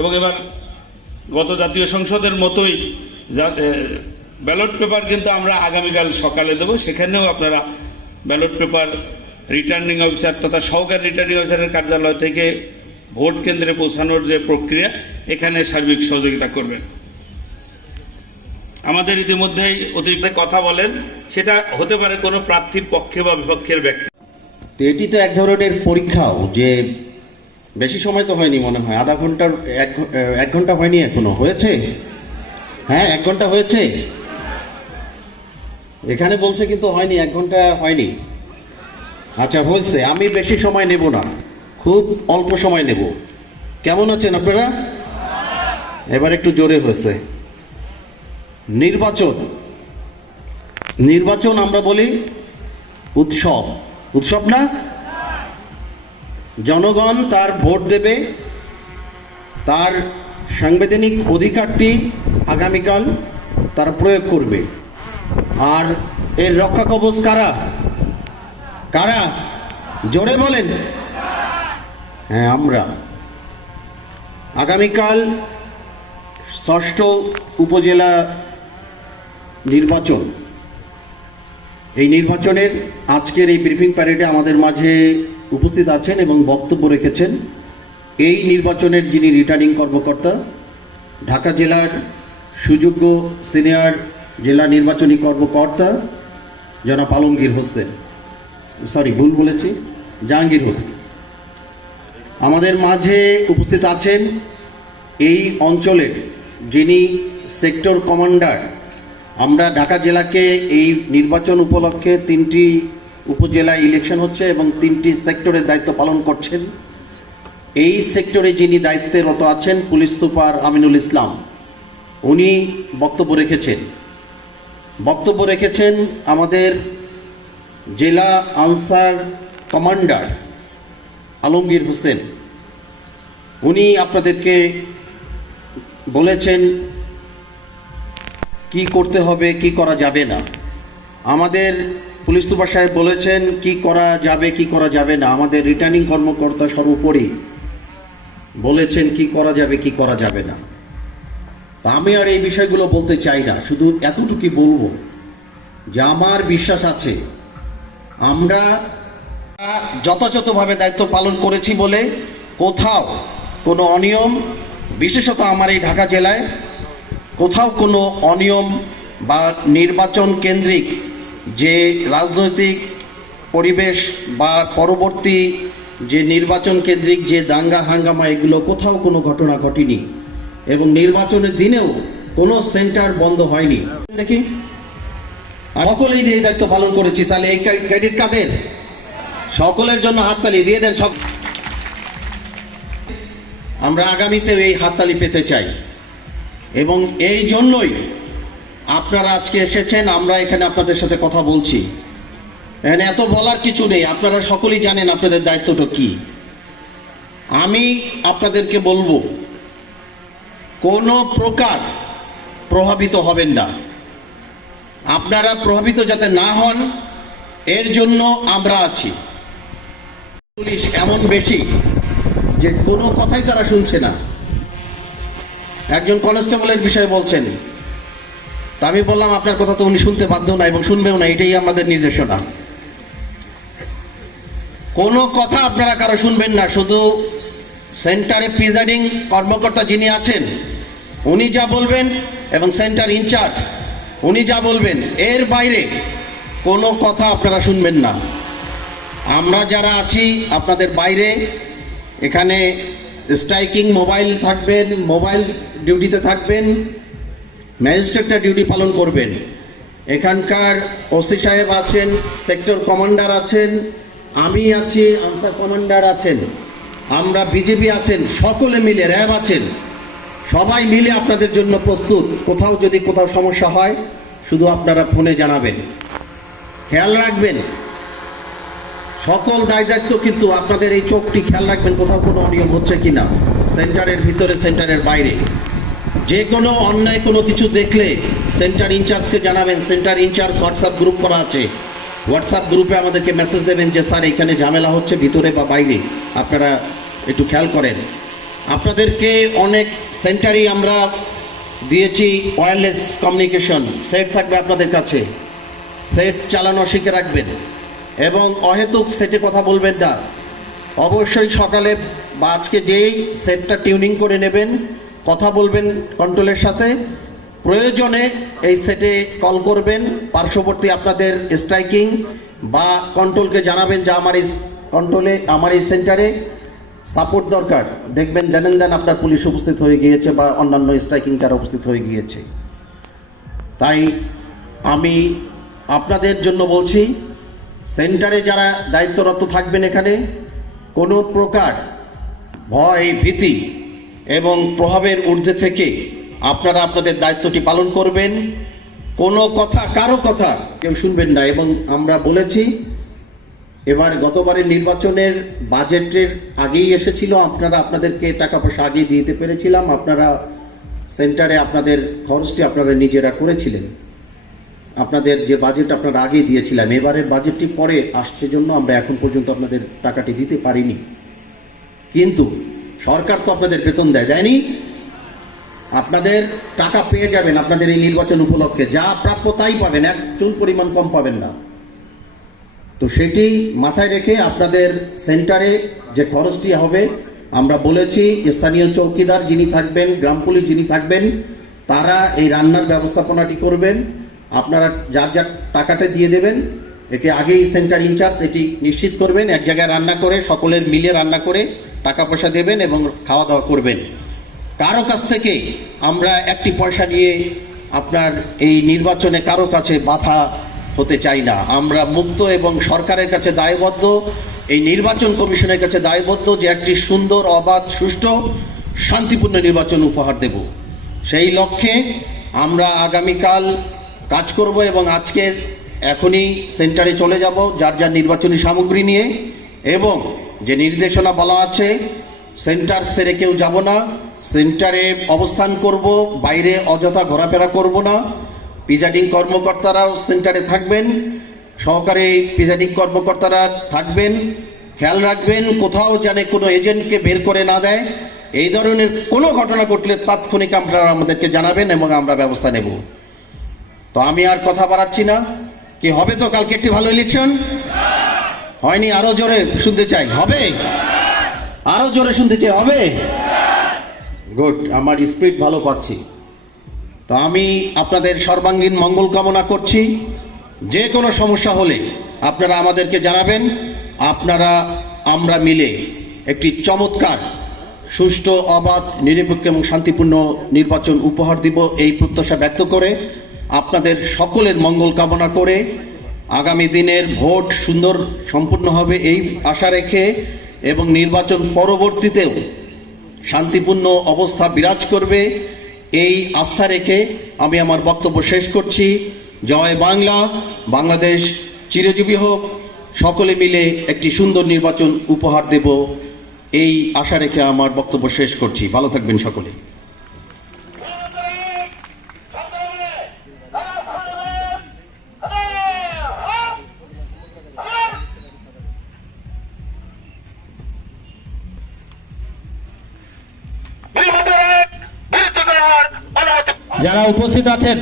এবং এবার গত জাতীয় সংসদের মতোই ব্যালট পেপার কিন্তু আমরা আগামীকাল সকালে দেব। সেখানেও আপনারা ব্যালট পেপার রিটার্নিং অফিসার তথা সহকারী রিটার্নিং অফিসারের কার্যালয় থেকে ভোট কেন্দ্রে পৌঁছানোর যে প্রক্রিয়া, এখানে সার্বিক সহযোগিতা করবেন। আমাদের ইতিমধ্যেই অতিরিক্ত কথা বলেন, সেটা হতে পারে কোনো প্রার্থীর পক্ষে বা বিপক্ষের ব্যক্তি। তো এটি তো এক ধরনের পরীক্ষাও, যে বেশি সময় তো হয়নি মনে হয়, আধা ঘন্টার এক ঘন্টা হয়নি এখনো, হয়েছে? হ্যাঁ, 1 ঘন্টা হয়েছে। এখানে বলছে কিন্তু হয়নি, 1 ঘন্টা হয়নি। আচ্ছা, হয়েছে। আমি বেশি সময় নেব না, খুব অল্প সময় নেব। কেমন আছেন আপনারা? এবার একটু জোরে হয়েছে। নির্বাচন আমরা বলি উৎসব, উৎসব না? জনগণ তার ভোট দেবে, তার সাংবিধানিক অধিকারটি আগামীকাল তারা প্রয়োগ করবে। আর এর রক্ষা কবচ কারা? কারা? জোরে বলেন। হ্যাঁ, আমরা। আগামীকাল 6ষ্ঠ উপজেলা নির্বাচন। এই নির্বাচনের আজকের এই ব্রিফিং প্যারেডে আমাদের মাঝে উপস্থিত আছেন এবং বক্তব্য রেখেছেন এই নির্বাচনের যিনি রিটার্নিং কর্মকর্তা, ঢাকা জেলার সুযোগ্য সিনিয়র জেলা নির্বাচনী কর্মকর্তা জনাব আলমগীর হোসেন, ভুল বলেছি, জাহাঙ্গীর হোসেন। আমাদের মাঝে উপস্থিত আছেন এই অঞ্চলের যিনি সেক্টর কমান্ডার। আমরা ঢাকা জেলাকে এই নির্বাচন উপলক্ষে 3টি উপজেলায় ইলেকশন হচ্ছে এবং 3টি সেক্টরের দায়িত্ব পালন করছেন। এই সেক্টরে যিনি দায়িত্বরত আছেন পুলিশ সুপার আমিনুল ইসলাম, উনি বক্তব্য রেখেছেন আমাদের জেলা আনসার কমান্ডার আলমগীর হোসেন। উনি আপনাদেরকে বলেছেন কি করতে হবে, কি করা যাবে না। আমাদের পুলিশ সুপার সাহেব বলেছেন কি করা যাবে, কি করা যাবে না। আমাদের রিটার্নিং কর্মকর্তা সর্বোপরি বলেছেন কি করা যাবে, কি করা যাবে না। তা আমি আর এই বিষয়গুলো বলতে চাই না, শুধু এতটুকুই বলবো যে আমার বিশ্বাস আছে আমরা যথাযথভাবে দায়িত্ব পালন করেছি বলে কোথাও কোনো অনিয়ম, বিশেষত আমার এই ঢাকা জেলায় কোথাও কোনো অনিয়ম বা নির্বাচন কেন্দ্রিক যে রাজনৈতিক পরিবেশ বা পরবর্তী যে নির্বাচন কেন্দ্রিক যে দাঙ্গা হাঙ্গামা, এগুলো কোথাও কোনো ঘটনা ঘটেনি এবং নির্বাচনের দিনেও কোনো সেন্টার বন্ধ হয়নি। দেখি সকলেই এই দায়িত্ব পালন করেছি। তাহলে এই ক্রেডিট কাদের? সকলের জন্য হাততালি দিয়ে দেন সব। আমরা আগামীতে এই হাততালি পেতে চাই এবং এই জন্যই আপনারা আজকে এসেছেন। আমরা এখানে আপনাদের সাথে কথা বলছি, এখানে এত বলার কিছু নেই, আপনারা সকলেই জানেন আপনাদের দায়িত্বটা কি। আমি আপনাদেরকে বলবো কোনো প্রকার প্রভাবিত হবেন না। আপনারা প্রভাবিত যাতে না হন এর জন্য আমরা আছি। পুলিশ এমন বেশি যে কোনো কথাই তারা শুনছে না। একজন কনস্টেবলের বিষয়ে বলছেন, তা আমি বললাম আপনার কথা তো উনি শুনতে বাধ্য না এবং শুনবেও না, এটাই আমাদের নির্দেশনা। কোনো কথা আপনারা কারো শুনবেন না, শুধু সেন্টারে প্রিজাইডিং কর্মকর্তা যিনি আছেন উনি যা বলবেন এবং সেন্টার ইনচার্জ উনি যা বলবেন, এর বাইরে কোনো কথা আপনারা শুনবেন না। আমরা যারা আছি আপনাদের বাইরে, এখানে স্ট্রাইকিং মোবাইল থাকবেন, মোবাইল ডিউটিতে থাকবেন, ম্যাজিস্ট্রেটরা ডিউটি পালন করবেন। এখানকার ওসি সাহেব আছেন, সেক্টর কমান্ডার আছেন, আমি আছি, আনসার কমান্ডার আছেন, আমরা বিজেপি আছেন, সকলে মিলে র্যাব আছেন, সবাই মিলে আপনাদের জন্য প্রস্তুত। কোথাও যদি কোথাও সমস্যা হয় শুধু আপনারা ফোনে জানাবেন। খেয়াল রাখবেন সকল দায় দায়িত্ব, কিন্তু আপনাদের এই চোখটি খেয়াল রাখবেন কোথাও কোনো অনিয়ম হচ্ছে কিনা, সেন্টারের ভিতরে, সেন্টারের বাইরে। যে কোনো অন্যায় কোনো কিছু দেখলে সেন্টার ইনচার্জকে জানাবেন। সেন্টার ইনচার্জ হোয়াটসঅ্যাপ গ্রুপ করা আছে, হোয়াটসঅ্যাপ গ্রুপে আমাদেরকে মেসেজ দেবেন যে স্যার এখানে ঝামেলা হচ্ছে ভিতরে বা বাইরে, আপনারা একটু খেয়াল করেন। আপনাদেরকে অনেক সেন্টারই আমরা দিয়েছি ওয়্যারলেস কমিউনিকেশন সেট থাকবে আপনাদের কাছে, সেট চালানো শিখে রাখবেন এবং অহেতুক সেটে কথা বলবেন না। অবশ্যই সকালে বা আজকে যেই সেটটা টিউনিং করে নেবেন, কথা বলবেন কন্ট্রোলের সাথে, প্রয়োজনে এই সেটে কল করবেন পার্শ্ববর্তী আপনাদের স্ট্রাইকিং বা কন্ট্রোলকে জানাবেন যে আমার এই কন্ট্রোলে আমার এই সেন্টারে সাপোর্ট দরকার। দেখবেন দেন আপনার পুলিশ উপস্থিত হয়ে গিয়েছে বা অন্যান্য স্ট্রাইকিং তারা উপস্থিত হয়ে গিয়েছে। তাই আমি আপনাদের জন্য বলছি, সেন্টারে যারা দায়িত্বরত থাকবেন এখানে কোনো প্রকার ভয়, ভীতি এবং প্রভাবের ঊর্ধ্বে থেকে আপনারা আপনাদের দায়িত্বটি পালন করবেন। কোনো কথা, কারো কথা কেউ শুনবেন না। এবং আমরা বলেছি, এবার গতবারের নির্বাচনের বাজেটের আগেই এসেছিল, আপনারা আপনাদেরকে টাকা পয়সা আগেই দিতে পেরেছিলাম, আপনারা সেন্টারে আপনাদের খরচটি আপনারা নিজেরা করেছিলেন, আপনাদের যে বাজেট আপনারা আগেই দিয়েছিলাম। এবারের বাজেটটি পরে আসছে জন্য আমরা এখন পর্যন্ত আপনাদের টাকাটি দিতে পারিনি। কিন্তু সরকার তো আপনাদের বেতন দেয়নি, আপনাদের টাকা পেয়ে যাবেন আপনাদের এই নির্বাচন উপলক্ষে, যা প্রাপ্য তাই পাবেন, এক চুল পরিমাণ কম পাবেন না। তো সেটি মাথায় রেখে আপনাদের সেন্টারে যে খরচটি হবে, আমরা বলেছি স্থানীয় চৌকিদার যিনি থাকবেন, গ্রাম পুলিশ যিনি থাকবেন, তারা এই রান্নার ব্যবস্থাপনাটি করবেন। আপনারা যার যার টাকাটা দিয়ে দেবেন, এটি আগেই সেন্টার ইনচার্জ এটি নিশ্চিত করবেন, এক জায়গায় রান্না করে সকলের মিলে রান্না করে টাকা পয়সা দেবেন এবং খাওয়া দাওয়া করবেন। কারো কাছ থেকে আমরা একটি পয়সা নিয়ে আপনার এই নির্বাচনে কারো কাছে বাধা হতে চাই না। আমরা মুক্ত এবং সরকারের কাছে দায়বদ্ধ, এই নির্বাচন কমিশনের কাছে দায়বদ্ধ যে একটি সুন্দর, অবাধ, সুষ্ঠু, শান্তিপূর্ণ নির্বাচন উপহার দেব। সেই লক্ষ্যে আমরা আগামীকাল কাজ করব এবং আজকে এখনই সেন্টারে চলে যাব যার যার নির্বাচনী সামগ্রী নিয়ে, এবং যে নির্দেশনা বলা আছে সেন্টার ছেড়ে কেউ যাব না, সেন্টারে অবস্থান করব, বাইরে অযথা ঘোরাফেরা করব না। প্রিজাইডিং কর্মকর্তারাও সেন্টারে থাকবেন, সহকারী প্রিজাইডিং কর্মকর্তারা থাকবেন, খেয়াল রাখবেন কোথাও যেন কোনো এজেন্টকে বের করে না দেয়। এই ধরনের কোনো ঘটনা ঘটলে তাৎক্ষণিক আপনারা আমাদেরকে জানাবেন এবং আমরা ব্যবস্থা নেব। তো আমি আর কথা বাড়াচ্ছি না। কি হবে তো কালকে একটি ভালো ইলেকশন? হয়নি? আরো জোরে শুনতে চাই। হবে? আরো জোরে শুনতে চাই। হবে? গুড, আমার স্পিরিট ভালো পাচ্ছি। তো আমি আপনাদের সর্বাঙ্গীন মঙ্গল কামনা করছি। যে কোনো সমস্যা হলে আপনারা আমাদেরকে জানাবেন। আমরা মিলে একটি চমৎকার, সুষ্ঠু, অবাধ, নিরপেক্ষ এবং শান্তিপূর্ণ নির্বাচন উপহার দিব, এই প্রত্যাশা ব্যক্ত করে, আপনাদের সকলের মঙ্গল কামনা করে, আগামী দিনের ভোট সুন্দর সম্পূর্ণ হবে এই আশা রেখে এবং নির্বাচন পরবর্তীতেও শান্তিপূর্ণ অবস্থা বিরাজ করবে এই আস্থা রেখে আমি আমার বক্তব্য শেষ করছি। জয় বাংলা, বাংলাদেশ চিরজীবী হোক, সকলে মিলে একটি সুন্দর নির্বাচন উপহার দেব এই আশা রেখে আমার বক্তব্য শেষ করছি। ভালো থাকবেন সকলে। যারা উপস্থিত আছেন